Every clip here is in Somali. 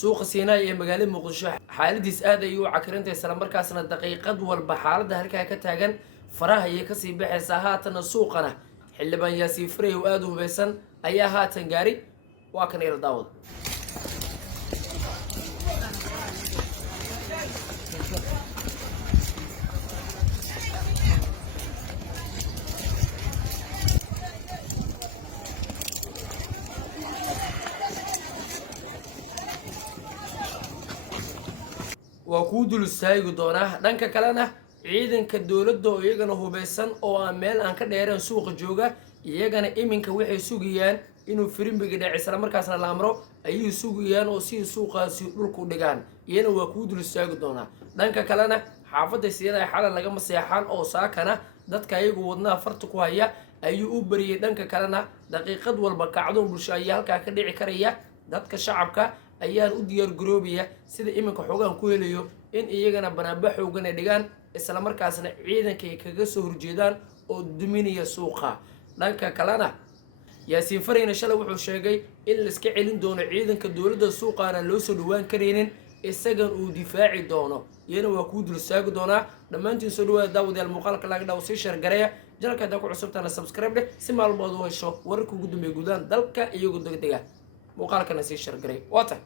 suuqa Siinay ee magaalada Muqdisho xaaladiis aad ay u cakirantahay isla markaasna daqiiqad walba xaaladda halkaa ka taagan faraha ay ka sii baxaysaa haatan suuqana xildhibaan Yaasiin Faray oo aad u hubeysan ayaa haatan gaari waa kan ila daawad waa ku dul istaagi doonaa dhanka kalena ciidanka dawladda oo iyagana hubeysan oo aan meel aan ka dheereen suuqa jooga iyagana iminka waxay sugayaan inuu firimbiga dhac isla markaasna la amro ayay sugayaan oo si suuqaasi dhulku dhigaan iyana waa ku dul istaagi doonaa dhanka kalena xaafadda Siinay xalal laga maseexan oo saakana dadka ayagu wadnaha farta ku haya ayuu u bariyay dhanka kalena daqiiqad walba kacdoon bulsho ayaa halkaa ka dhici karaya dadka shacabka ayaan u diyaar garoobaya sida iminka xogaan ku helayo in iyagana banaanbax xoogan ay dhigaan isla markaasna ciidanka ay kaga soo horjeedaan oo duminaya suuqa dhanka kalena Yaasiin Farayna shalay wuxuu sheegay in la iska celin doono ciidanka dawladda suuqaana loo soo dhawaan kareenin isagan uu difaaci doono iyana waa ku dul istaagi doonaa dhammaantiin soo dhawaada daawadayaal muuqaalka laga dhaw sii share gareeya janalka hadda ku cusubtaana subscribe dheh si maalmood u hesho wararka ugu dambeeya guudaan dalka iyagu degdega muuqaalkana sii share gareey waata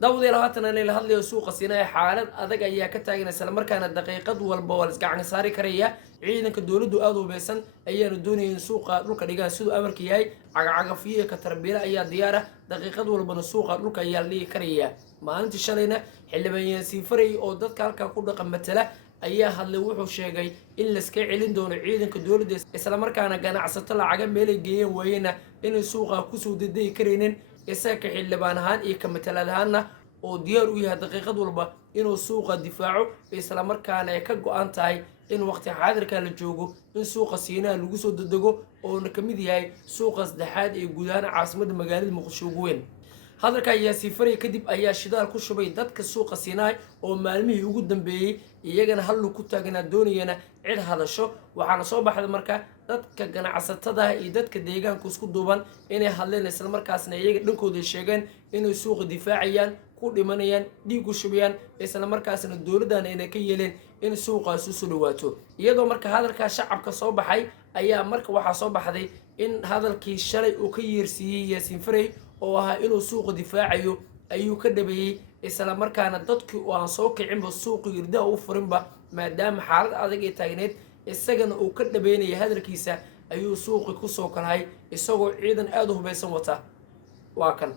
daawadayaal haatan aan la hadlayo suuqa Siinay xaalad adag ayaa ka taagan isla markaana daqiiqad walba waa gacan saari karaya ciidanka dawladdu aad u hubeysan ayaanu doonayeen suuqa dhulka dhigaan sidoo amarka yahay cagacagafiye ka tarbiila ayaa diyaar ah daqiiqad walbana suuqa dhulka ayaa la dhigi karaya maalintii shalayna xildhibaan Yaasiin Faray oo dadka halka ku dhaqan matala ayaa hadlay wuxuu sheegay in la iska celin doono ciidanka dawladda isla markaana ganacsato lacag meel ay geeyeen waayna in suuqa ku soo deday kareenin isaga xildhibaan ahaan iyo ka matalaad ahaanna oo diyaar u yahay daqiiqad walba inuu suuqa difaaco isla markaana ay ka go'an tahay in waqti xaadirka la joogo in suuqa Siinay lagu soo dadego oo ka mid yahay suuqa saddexaad ee gudaha caasimadda magaalada Muqdisho ugu weyn hadalka Yaasiin Faray kadib ayaa shidaal ku shubay dadka suuqa Siinay oo maalmihii ugu dambeeyay iyagana hal ku taagnaa doonayana cid hadasho waxaana soo baxday marka dadka ganacsatada iyo dadka deegaanka isku duuban inay hadleen isla markaasna iyaga dhankooda sheegeen inay suuqa difaacayaan ku dhimanayaan dhiig u shubayaan isla markaasna dawladdan ay ka yeeleen in suuqaas soo dhawaato iyadoo marka hadalka shacabka soo baxay ayaa marka waxa soo baxday in hadalkii shalay uu ka yeersiiyay Yaasiin Faray oo ahaa inuu suuqa difaacayo ayuu ka dhabeeyay isla markaana dadkii oo aan soo kicinba suuqa irdaa u furinba maadaama xaalad adag ay taagneed isagana uu ka dhabeynaya hadalkiisa ayuu suuqi ku soo kalay isagoo ciidan aad u hubeysan wata waa kan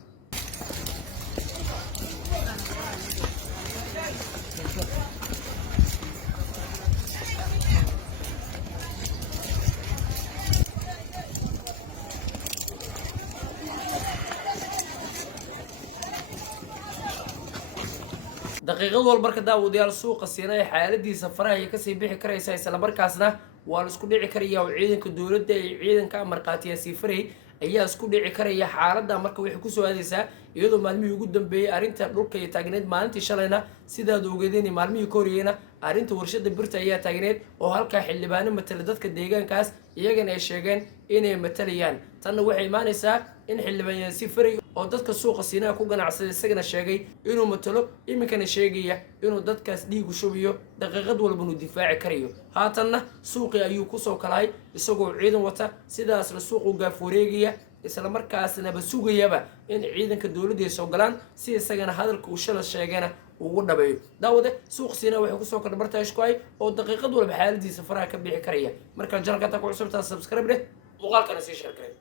daqiiqad walba ka daawadayaal suuqa Siinay xaaladiisa faraha ay ka sii bixi karaysaa isla markaasna waa la isku dhici karaya oo ciidanka dawladda iyo ciidanka marqaatiya Yaasiin Faray ayaa isku dhici karaya xaaladda marka wixii ku soo aadaysaa iyadoo maalmihii ugu dambeeyay arinta dhulka ay taagneed maalintii shalayna sidaad ogeedeen maalmihii ka horeeyayna arinta warshada birta ayaa taagneed oo halka xildhibaano matala dadka deegaankaas iyagana ay sheegeen inay matalayaan tan waxay imaanaysaa in xildhibaan Yaasiin Faray oo dadka suuqa Siinay ku ganacsaday isagana sheegay inuu matalo iminkana sheegaya inuu dadkaas dhiig u shubayo daqiiqad walba inuu difaaci karayo haatanna suuqi ayuu ku soo kalay isagoo ciidan wata sidaasna suuqu gaaf wareegaya isla markaasna ba sugayaba in ciidanka dawladda ay soo galaan si isagana hadalka uu shalay sheegana ugu dhabeeyo daawade suuq Siinay waxay ku soo kordhay bartaash ku ay oo daqiiqad walba xaaladiisa faraha ka bixi karaya marka janalka ta ku cusubtaa subscribe dheh muuqaalkana sii share gareey